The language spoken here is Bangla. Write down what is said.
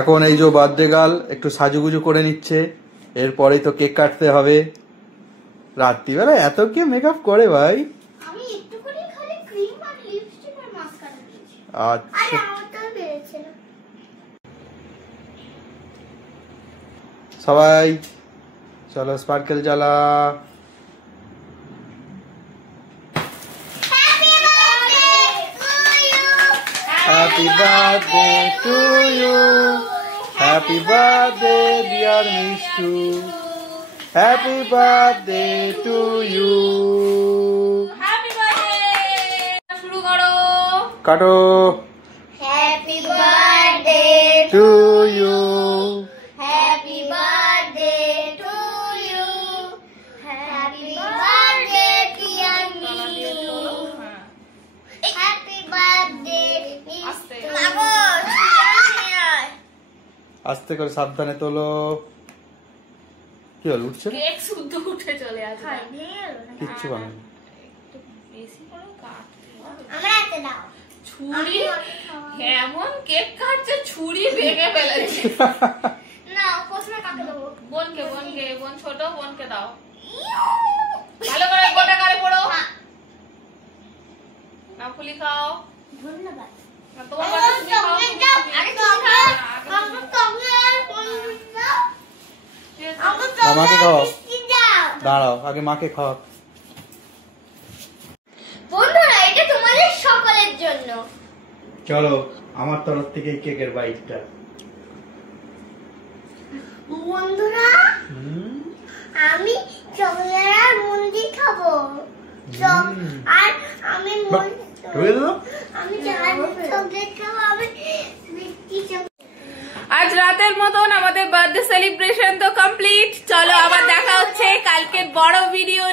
এখন এই যে বার্থডে গার্ল একটু সাজুগুজু করে নিচ্ছে, এরপরে তো কেক কাটতে হবে। রাত্রিবেলা এত কে মেকআপ করে ভাই? আমি একটুখানি খালি ক্রিম আর লিপস্টিক আর মাস্কারা দিয়েছি। আচ্ছা আমারটাও বেরেছিল। সবাই চলো স্পার্কেল জ্বালা। Happy birthday to you. Happy birthday dear Mishtu. Happy birthday to you. Happy birthday. শুরু করো। কাটো। Happy birthday to you. Happy birthday to you. Happy birthday dear me. Happy birthday আস্তে। মাগো। আস্তে করে সাবধানে তোলো। কি হলো, উঠছে? কেক শুদ্ধ উঠে চলে আসে। কিচ্ছু বানাই না। বেশি করে কাটতে হবে। আমরা এতে দাও। ছুরি এমন কেক কাটছে ছুরি ভেঙে ফেলেছে। না প্রথমে কাকে দেবো? বোন ছোট বোনকে দাও। ভালো করে গোটা করে পড়ো। না ফুলি খাও। ধন্যবাদ। তোমার বাবা তুমি খাও। আগে তুমি খাও। আমাকে খাও। দাঁড়াও, আগে মাকে খাওয়া। বন্ধুরা এটা তোমাদের সকলের জন্য। চলো আমার তরফ থেকে কেকের বাইটটা। বন্ধুরা আমি চকলেট আর মুন্দি খাবো। আর আমি চকলেট খাবো। আমি মিষ্টি চকলেট। আজ রাতের মতন আমাদের বার্থডে সেলিব্রেশন তো কমপ্লিট। চলো আবার দেখা হচ্ছে কালকে বড় ভিডিও